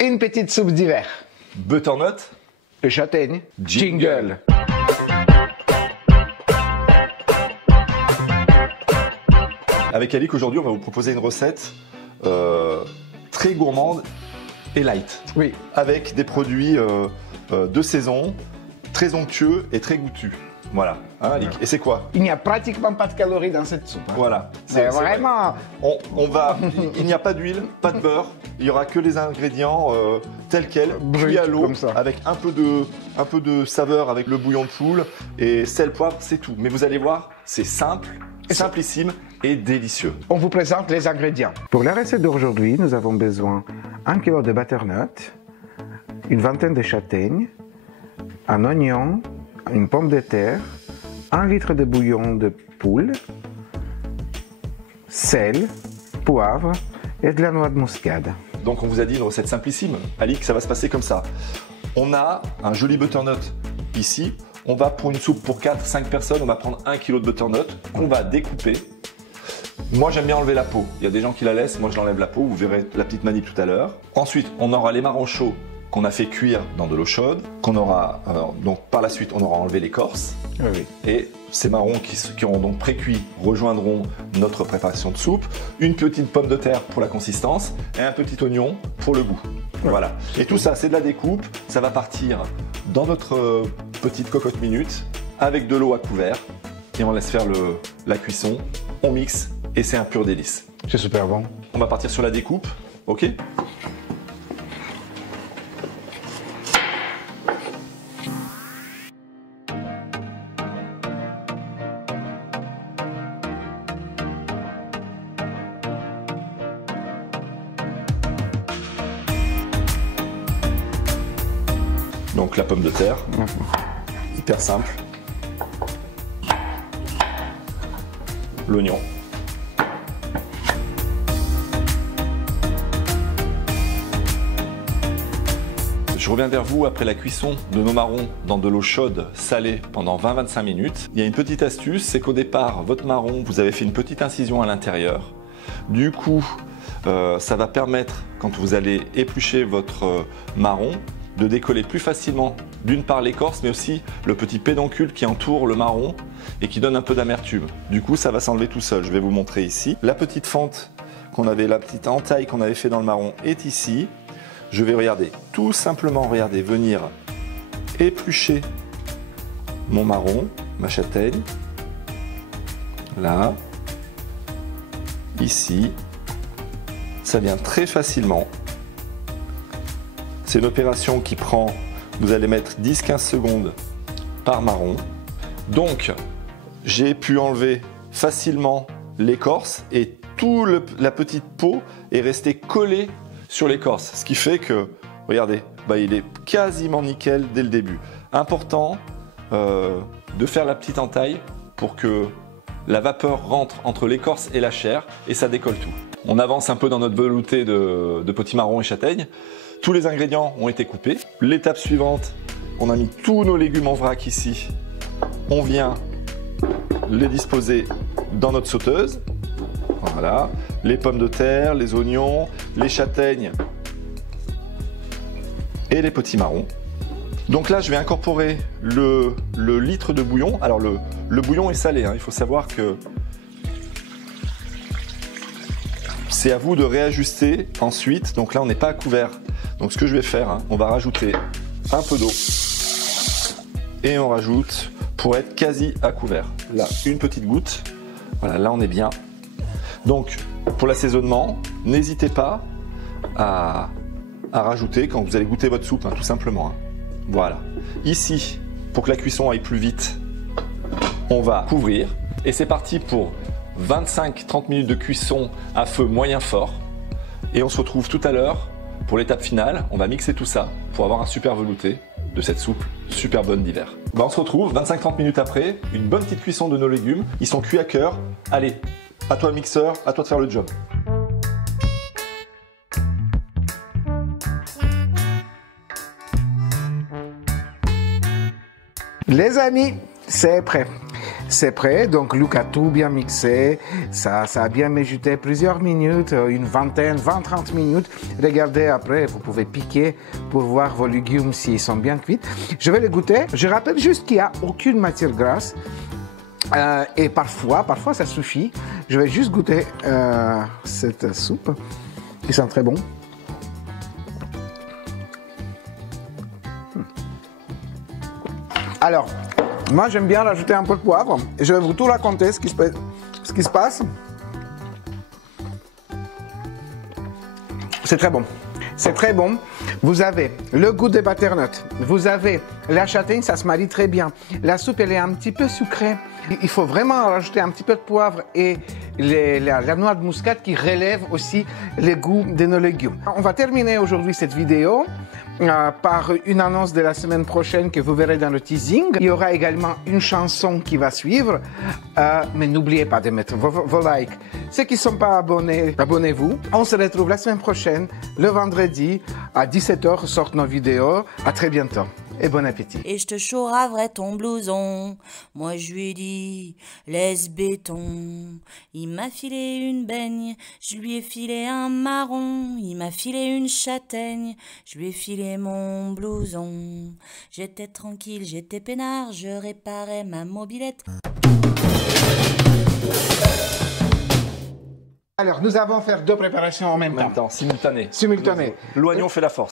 Une petite soupe d'hiver. Butternut Et châtaigne. Jingle. Avec Alix, aujourd'hui, on va vous proposer une recette très gourmande et light. Oui. Avec des produits de saison, très onctueux et très goûtus. Voilà, hein, Alix. Et c'est quoi? Il n'y a pratiquement pas de calories dans cette soupe. Hein. Voilà. C'est vraiment... Il n'y a pas d'huile, pas de beurre. Il n'y aura que les ingrédients tels quels, cuits à l'eau, avec un peu de saveur avec le bouillon de poule et sel, poivre, c'est tout. Mais vous allez voir, c'est simple, simplissime et délicieux. On vous présente les ingrédients. Pour la recette d'aujourd'hui, nous avons besoin 1 kg de butternut, une vingtaine de châtaignes, un oignon, une pomme de terre, 1 litre de bouillon de poule, sel, poivre et de la noix de muscade. Donc on vous a dit une recette simplissime. Alix, ça va se passer comme ça. On a un joli butternut ici. On va, pour une soupe pour 4-5 personnes, on va prendre 1 kg de butternut qu'on va découper. Moi, j'aime bien enlever la peau. Il y a des gens qui la laissent, moi je l'enlève la peau, vous verrez la petite manip tout à l'heure. Ensuite, on aura les marrons chauds qu'on a fait cuire dans de l'eau chaude, qu'on aura, donc par la suite, on aura enlevé l'écorce. Oui. Et ces marrons qui auront donc pré-cuit rejoindront notre préparation de soupe. Une petite pomme de terre pour la consistance et un petit oignon pour le goût. Ouais. Voilà. Et tout ça, c'est de la découpe. Ça va partir dans notre petite cocotte minute avec de l'eau à couvert. Et on laisse faire la cuisson. On mixe et c'est un pur délice. C'est super bon. On va partir sur la découpe. Ok ? Donc la pomme de terre, hyper simple. L'oignon. Je reviens vers vous après la cuisson de nos marrons dans de l'eau chaude salée pendant 20-25 minutes. Il y a une petite astuce, c'est qu'au départ, votre marron, vous avez fait une petite incision à l'intérieur. Du coup, ça va permettre, quand vous allez éplucher votre marron, de décoller plus facilement d'une part l'écorce, mais aussi le petit pédoncule qui entoure le marron et qui donne un peu d'amertume. Du coup, ça va s'enlever tout seul. Je vais vous montrer ici. La petite fente qu'on avait, la petite entaille qu'on avait fait dans le marron est ici. Je vais tout simplement venir éplucher mon marron, ma châtaigne, là, ici. Ça vient très facilement. C'est une opération qui prend, vous allez mettre 10-15 secondes par marron. Donc, j'ai pu enlever facilement l'écorce et toute la petite peau est restée collée sur l'écorce. Ce qui fait que, regardez, il est quasiment nickel dès le début. Important de faire la petite entaille pour que la vapeur rentre entre l'écorce et la chair et ça décolle tout. On avance un peu dans notre velouté de potimarron et châtaigne. Tous les ingrédients ont été coupés. L'étape suivante, on a mis tous nos légumes en vrac ici. On vient les disposer dans notre sauteuse. Voilà. Les pommes de terre, les oignons, les châtaignes et les potimarrons. Donc là, je vais incorporer le litre de bouillon. Alors le bouillon est salé, hein. Il faut savoir que c'est à vous de réajuster ensuite. Donc là, on n'est pas à couvert. Donc ce que je vais faire, hein, on va rajouter un peu d'eau et on rajoute pour être quasi à couvert. Là, une petite goutte. Voilà, là on est bien. Donc pour l'assaisonnement, n'hésitez pas à rajouter quand vous allez goûter votre soupe, hein, tout simplement. Hein. Voilà. Ici, pour que la cuisson aille plus vite, on va couvrir et c'est parti pour 25-30 minutes de cuisson à feu moyen fort. Et on se retrouve tout à l'heure pour l'étape finale. On va mixer tout ça pour avoir un super velouté de cette soupe super bonne d'hiver. On se retrouve 25-30 minutes après, une bonne petite cuisson de nos légumes. Ils sont cuits à cœur. Allez, à toi le mixeur, à toi de faire le job. Les amis, c'est prêt. c'est prêt. Donc Luc a tout bien mixé. Ça a bien mijoté plusieurs minutes, une vingtaine, 20-30 minutes. Regardez après, vous pouvez piquer pour voir vos légumes s'ils sont bien cuits. Je vais les goûter. Je rappelle juste qu'il n'y a aucune matière grasse. Et parfois ça suffit. Je vais juste goûter cette soupe. Qui sent très bon. Alors, moi j'aime bien rajouter un peu de poivre. Et je vais vous tout raconter ce qui se passe. C'est très bon. C'est très bon. Vous avez le goût des butternuts. Vous avez la châtaigne, ça se marie très bien. La soupe, elle est un petit peu sucrée. Il faut vraiment rajouter un petit peu de poivre et la noix de muscade qui relève aussi les goûts de nos légumes. On va terminer aujourd'hui cette vidéo par une annonce de la semaine prochaine que vous verrez dans le teasing. Il y aura également une chanson qui va suivre, mais n'oubliez pas de mettre vos likes. Ceux qui ne sont pas abonnés, abonnez-vous. On se retrouve la semaine prochaine, le vendredi, à 17h sortent nos vidéos. À très bientôt et bon appétit. Et je te chouraverai ton blouson. Moi je lui ai dit, laisse béton. Il m'a filé une baigne, je lui ai filé un marron. Il m'a filé une châtaigne, je lui ai filé mon blouson. J'étais tranquille, j'étais peinard, je réparais ma mobilette. Alors, nous allons faire deux préparations en même temps. Simultané. Simultané. L'oignon fait la force.